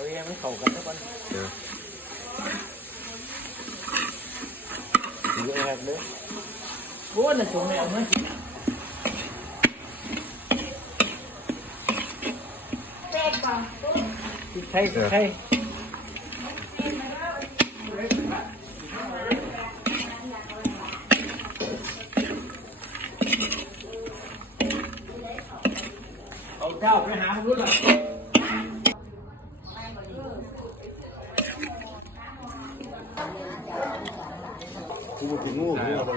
Ôi, em khẩu gần đó con Dạ Dạ hẹp đấy Bố là chỗ mẹo mới chị Thay, dạ. thay Hãy subscribe cho kênh Ghiền Mì Gõ Để không bỏ lỡ những video hấp dẫn กูกินงูแล้วเน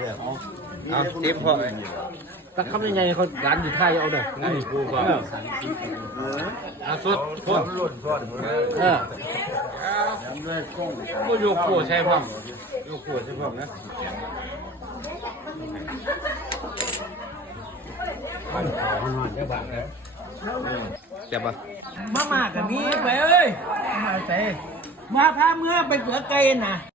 เอ็บพอแต่ทำยังไงเขาดันอยู่ท้ายเอาเด้อไงกูว่าอาสุดพวกหล่นพวกเออครอบก็โยกขวดใช่พ่อโยกขวดใช่พ่อนะเจ็บปะมามากันนี้ไปเอ้ย มาเตะมาทาเมื่อไปเหลือไกลน่ะ